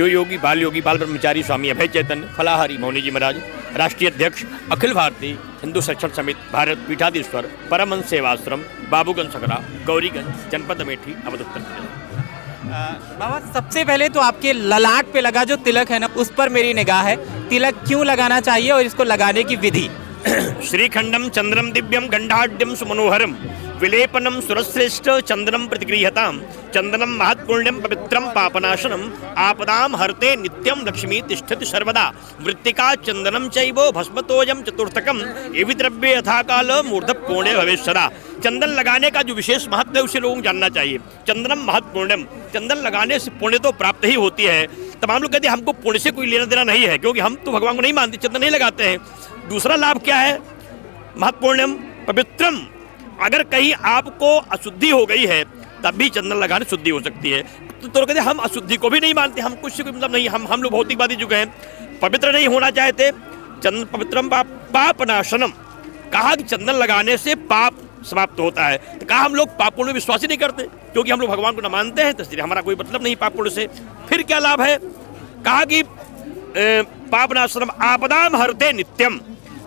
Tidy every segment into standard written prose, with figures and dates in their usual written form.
शिवयोगी बाल योगी बाल ब्रह्मचारी स्वामी अभय चैतन्य फलाहारी मौनी जी महाराज, राष्ट्रीय अध्यक्ष अखिल भारतीय हिंदू शिक्षण समिति भारत पीठाधीश्वर परमहंस सेवाश्रम बाबूगंज सकरा गौरीगंज जनपद अमेठी अवध उत्तर प्रदेश। बाबा, सबसे पहले तो आपके ललाट पे लगा जो तिलक है ना, उस पर मेरी निगाह है। तिलक क्यों लगाना चाहिए और इसको लगाने की विधि? श्रीखंडम चंद्रम दिव्यम गंडाढ्यम सुमनोहरम विलेपनम सुरश्रेष्ठ चंद्रम प्रतिगृहताम चंदनम महत्पुण्यम पवित्रम पापनाशनम आपदाम हरते नित्यम लक्ष्मी तिष्ठति सर्वदा मृत्तिका चंदनम चैवो भस्मतोयम चतुर्थकम एवं द्रव्य यथाकाल मूर्ध पुण्य भवेत् सदा। चंदन लगाने का जो विशेष महत्व है उसे लोगों को जानना चाहिए। चंदनम महत्पुण्यम, चंदन लगाने से पुण्य तो प्राप्त ही होती है। तमाम लोग कहते हैं हमको पुण्य से कोई लेना देना नहीं है, क्योंकि हम तो भगवान को नहीं मानते, चंदन नहीं लगाते हैं। दूसरा लाभ क्या है? महत्पुण्यम पवित्रम, अगर कहीं आपको अशुद्धि हो गई है तब भी चंदन लगाने शुद्धि हो सकती है। तो कहते हम अशुद्धि को भी नहीं मानते, हम कुछ कोई मतलब नहीं, हम लोग भौतिकवादी जुग हैं, पवित्र नहीं होना चाहते। चंदन पवित्रम पापनाशनम, कहा कि चंदन लगाने से पाप समाप्त होता है। तो कहा हम लोग पाप पुण्य में विश्वास ही नहीं करते, क्योंकि हम लोग भगवान को न मानते हैं, तो इसलिए हमारा कोई मतलब नहीं पाप पुण्य से। फिर क्या लाभ है? कहा कि पापनाशनम आपदाम हरते नित्यम,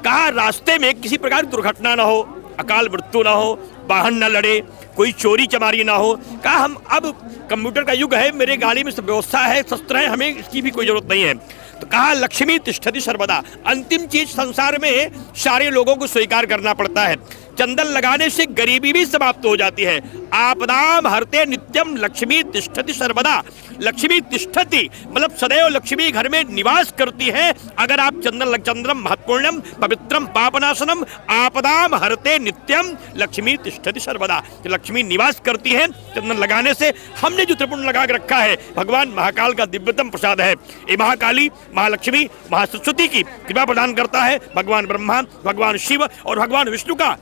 कहा रास्ते में किसी प्रकार की दुर्घटना ना हो, अकाल मृत्यु ना हो, वाहन न लड़े, कोई चोरी चमारी ना हो। कहा हम अब कंप्यूटर का युग है, मेरे गाड़ी में सब व्यवस्था है, शस्त्र है, हमें इसकी भी कोई जरूरत नहीं है। तो कहा लक्ष्मी तिष्ठति सर्वदा, अंतिम चीज संसार में सारे लोगों को स्वीकार करना पड़ता है। चंदन लगाने से गरीबी भी समाप्त हो जाती है। आपदाम हरते नित्यम लक्ष्मी तिष्ठति सर्वदा, लक्ष्मी तिष्ठति मतलब सदैव लक्ष्मी घर में निवास करती है अगर आप चंद्रम महत्पुण्यम पवित्रम पापनाशनम आपदाम हरते नित्यम लक्ष्मी तिष्ठति सर्वदा, लक्ष्मी निवास करती है चंदन लगाने से। हमने जो त्रिपुंड लगा के रखा है भगवान महाकाल का दिव्यतम प्रसाद है। ये महाकाली महालक्ष्मी महासरस्वती की कृपा प्रदान करता है। भगवान ब्रह्मा, भगवान शिव और भगवान विष्णु का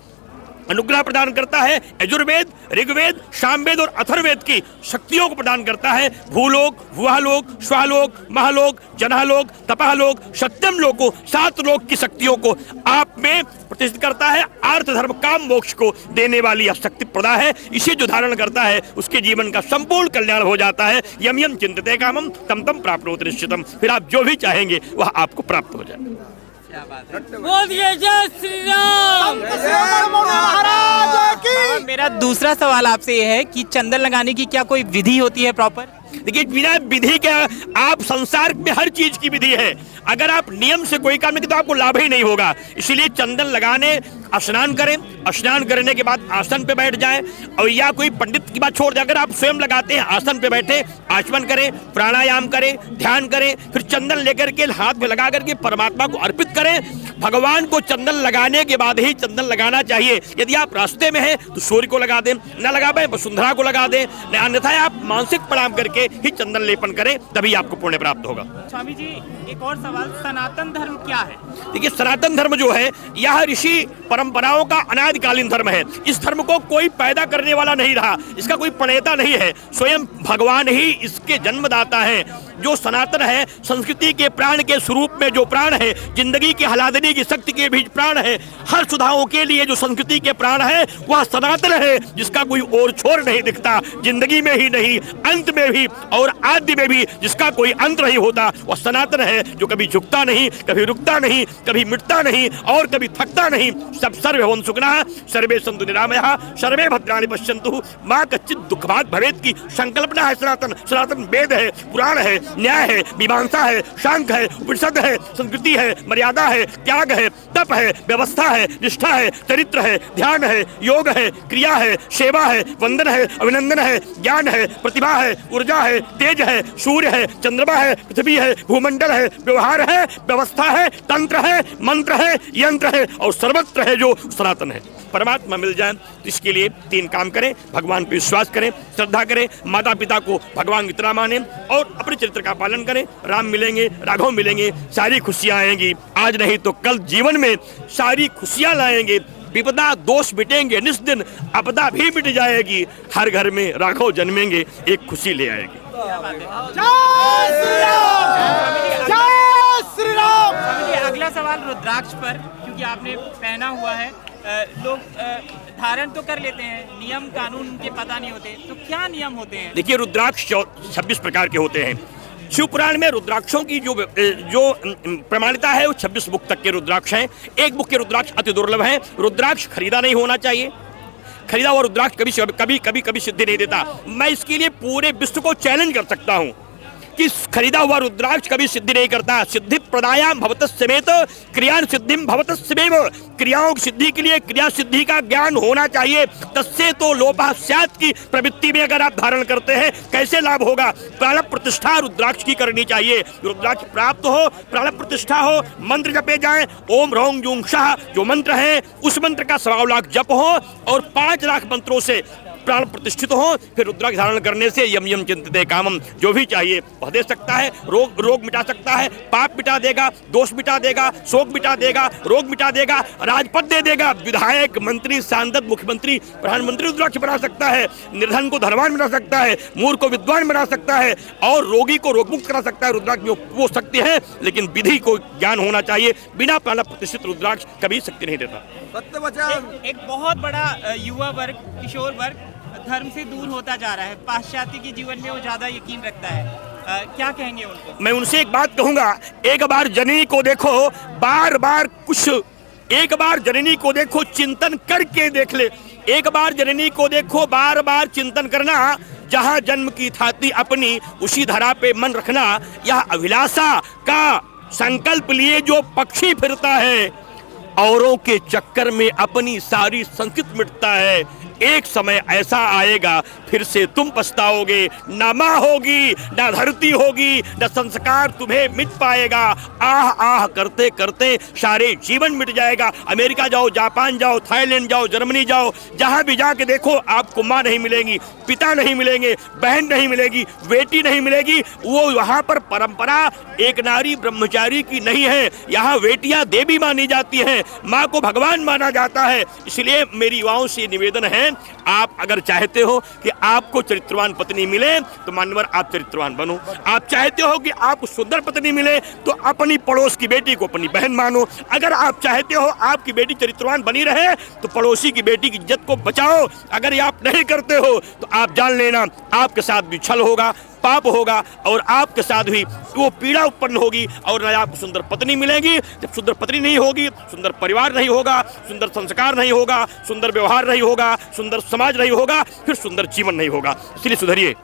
अनुग्रह प्रदान करता है। यजुर्वेद, ऋग्वेद, सामवेद और अथर्ववेद की शक्तियों को प्रदान करता है। भूलोक, भुवालोक, स्वालोक, महालोक, जनालोक, तपालोक, सत्यम लोको, 7 लोक की शक्तियों को आप में प्रतिष्ठित करता है। अर्थ धर्म काम मोक्ष को देने वाली यह शक्ति प्रदा है। इसे जो धारण करता है उसके जीवन का संपूर्ण कल्याण हो जाता है। यम यम चिंतते कामम तम तम प्राप्नोति निश्चितम, फिर आप जो भी चाहेंगे वह आपको प्राप्त हो जाए। बोलिए जय श्री राम। मेरा दूसरा सवाल आपसे यह है कि चंदन लगाने की क्या कोई विधि होती है प्रॉपर? देखिए, बिना विधि के आप संसार में हर चीज की विधि है। अगर आप नियम से कोई काम नहीं तो आपको लाभ ही नहीं होगा। इसीलिए चंदन लगाने, स्नान करें, स्नान करने के बाद आसन पे बैठ जाएं, और या कोई पंडित की बात छोड़ दें, अगर आप स्वयं लगाते हैं आसन पे बैठे, आचमन करें, प्राणायाम करें, ध्यान करें, फिर चंदन लेकर के हाथ में लगा करके परमात्मा को अर्पित करें। भगवान को चंदन लगाने के बाद ही चंदन लगाना चाहिए। यदि आप रास्ते में हैं तो सूर्य को लगा दें, न लगा पाए वसुंधरा को लगा दें, अन्यथा आप मानसिक प्रणाम करके ही चंदन लेपन करें, तभी आपको पुण्य प्राप्त होगा। स्वामी जी, एक और सवाल, सनातन धर्म क्या है? देखिए, सनातन धर्म जो है यह ऋषि परंपराओं का अनादिकालीन धर्म है। इस धर्म को कोई पैदा करने वाला नहीं रहा, इसका कोई प्रणेता नहीं है, स्वयं भगवान ही इसके जन्मदाता है। जो सनातन है, संस्कृति के प्राण के स्वरूप में जो प्राण है, जिंदगी की हलादनी की शक्ति के भी प्राण है, हर सुधाओं के लिए जो संस्कृति के प्राण है वह सनातन है, जिसका कोई और छोर नहीं दिखता। जिंदगी में ही नहीं, अंत में भी और आदि में भी जिसका कोई अंत नहीं होता, वह सनातन है, जो कभी झुकता नहीं, कभी रुकता नहीं, कभी मिटता नहीं और कभी थकता नहीं। सब सर्वे भवन्तु सुखिनः, सर्वे सन्तु निरामयाः, सर्वे भद्राणि पश्यन्तु मां कश्चित् दुःखभाग् भवेत् की संकल्पना है सनातन। सनातन वेद है, पुराण है, न्याय है, मीमांसा है, शांक है, उपनिषद है, संस्कृति है, मर्यादा है, त्याग है, तप है, व्यवस्था है, निष्ठा है, चरित्र है, ध्यान है, योग है, क्रिया है, सेवा है, वंदन है, अभिनंदन है, ज्ञान है, प्रतिभा है, ऊर्जा है, तेज है, सूर्य है, चंद्रमा है, पृथ्वी है, भूमंडल है, व्यवहार है, व्यवस्था है, तंत्र है, मंत्र है, यंत्र है और सर्वत्र है जो सनातन है। परमात्मा मिल जाए तो इसके लिए 3 काम करें। भगवान पर विश्वास करें, श्रद्धा करें, माता पिता को भगवान की तरह माने और अपने चरित्र का पालन करें। राम मिलेंगे, राघव मिलेंगे, सारी खुशियां आएंगी। आज नहीं तो कल जीवन में सारी खुशियां लाएंगे। विपदा दोष मिटेंगे, निस्दिन आपदा भी मिट जाएगी। हर घर में राघव जन्मेंगे, एक खुशी ले आएगी। जय श्री राम, जय श्री राम। अगला सवाल रुद्राक्ष पर, क्योंकि आपने पहना हुआ है, लोग धारण तो कर लेते हैं, नियम कानून के पता नहीं होते, तो क्या नियम होते हैं? देखिए, रुद्राक्ष 26 प्रकार के होते हैं। शिव पुराण में रुद्राक्षों की जो प्रमाणिता है वो 26 बुक तक के रुद्राक्ष हैं। एक बुक के रुद्राक्ष अति दुर्लभ हैं। रुद्राक्ष खरीदा नहीं होना चाहिए। खरीदा हुआ रुद्राक्ष कभी सिद्धि नहीं देता। मैं इसके लिए पूरे विश्व को चैलेंज कर सकता हूं कि खरीदा हुआ रुद्राक्ष कभी सिद्धि नहीं करता। सिद्धि प्रदायाम भवतः समेत क्रियान सिद्धिम भवतः समेव। क्रियाओं की सिद्धि के लिए क्रिया सिद्धि का ज्ञान होना चाहिए। तस्से तो लोपः स्यात् की प्रवृत्ति में अगर आप धारण करते हैं कैसे लाभ होगा। प्राण प्रतिष्ठा रुद्राक्ष की करनी चाहिए। रुद्राक्ष प्राप्त हो, प्राण प्रतिष्ठा हो, मंत्र जपे जाएं। ओम ह्रौं जूं सः जो मंत्र है उस मंत्र का 1.25 लाख जप हो और 5 लाख मंत्रों से प्राण प्रतिष्ठित हो, फिर रुद्राक्ष धारण करने से यम यम चिंतिते कामम जो भी चाहिए वह दे सकता है। रोग मिटा सकता है, पाप मिटा देगा, दोष मिटा देगा, शोक मिटा देगा, रोग मिटा देगा, राजपद दे देगा। विधायक, मंत्री, सांसद, मुख्यमंत्री, प्रधानमंत्री रुद्राक्ष बना सकता है। निर्धन को धनवान बना सकता है, मूर्ख को विद्वान बना सकता है और रोगी को रोगमुक्त करा सकता है। रुद्राक्ष में वो शक्ति है, लेकिन विधि को ज्ञान होना चाहिए। बिना प्राण प्रतिष्ठित रुद्राक्ष कभी शक्ति नहीं देता। एक बहुत बड़ा युवा वर्ग, किशोर वर्ग धर्म से दूर होता जा रहा है। पाश्चात्य के जीवन में वो ज्यादा यकीन रखता है। क्या कहेंगे उनको? मैं उनसे एक बात कहूंगा, एक बार जननी को देखो, बार बार एक बार जननी को देखो, चिंतन करके देख ले। एक बार जननी को देखो, बार बार चिंतन करना। जहां जन्म की थाती अपनी उसी धरा पे मन रखना। यह अभिलाषा का संकल्प लिए जो पक्षी फिरता है, औरों के चक्कर में अपनी सारी संस्कृति मिटता है। एक समय ऐसा आएगा फिर से तुम पछताओगे। ना माँ होगी, ना धरती होगी, ना संस्कार तुम्हें मिट पाएगा। आह आह करते करते सारे जीवन मिट जाएगा। अमेरिका जाओ, जापान जाओ, थाईलैंड जाओ, जर्मनी जाओ, जहां भी जाके देखो आपको माँ नहीं मिलेंगी, पिता नहीं मिलेंगे, बहन नहीं मिलेगी, बेटी नहीं मिलेगी। वो वहां पर परंपरा एक नारी ब्रह्मचारी की नहीं है। यहाँ बेटियां देवी मानी जाती हैं, माँ को भगवान माना जाता है। इसलिए मेरी युवाओं से निवेदन है, आप अगर चाहते हो कि आपको चरित्रवान पत्नी मिले तो मान्यवर आप चरित्रवान बनो। आप चाहते हो कि आपको सुंदर पत्नी मिले तो अपनी पड़ोस की बेटी को अपनी बहन मानो। अगर आप चाहते हो आपकी बेटी चरित्रवान बनी रहे तो पड़ोसी की बेटी की इज्जत को बचाओ। अगर आप नहीं करते हो तो आप जान लेना आपके साथ भी छल होगा, पाप होगा और आपके साथ भी वो पीड़ा उत्पन्न होगी और न आपको सुंदर पत्नी मिलेगी। जब सुंदर पत्नी नहीं होगी, सुंदर परिवार नहीं होगा, सुंदर संस्कार नहीं होगा, सुंदर व्यवहार नहीं होगा, सुंदर समाज नहीं होगा, फिर सुंदर जीवन नहीं होगा। इसलिए सुधरिए।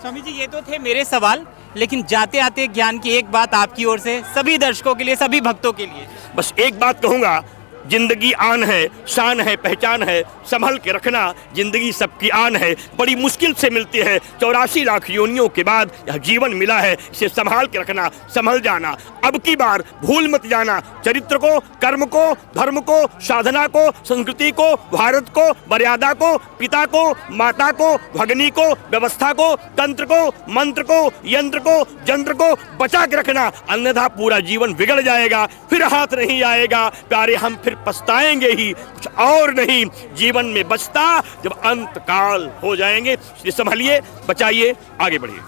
स्वामी जी, ये तो थे मेरे सवाल, लेकिन जाते आते ज्ञान की एक बात आपकी ओर से सभी दर्शकों के लिए, सभी भक्तों के लिए। बस एक बात कहूंगा, जिंदगी आन है, शान है, पहचान है, संभल के रखना। जिंदगी सबकी आन है, बड़ी मुश्किल से मिलती है। 84 लाख योनियों के बाद यह जीवन मिला है, इसे संभाल के रखना, संभल जाना। अब की बार भूल मत जाना चरित्र को, कर्म को, धर्म को, साधना को, संस्कृति को, भारत को, मर्यादा को, पिता को, माता को, भगनी को, व्यवस्था को, तंत्र को, मंत्र को, यंत्र को, जंत्र को बचा के रखना। अन्यथा पूरा जीवन बिगड़ जाएगा, फिर हाथ नहीं आएगा। प्यारे, हम फिर पछताएंगे ही, कुछ और नहीं जीवन में बचता जब अंत काल हो जाएंगे। इसलिए संभलिए, बचाइए, आगे बढ़िए।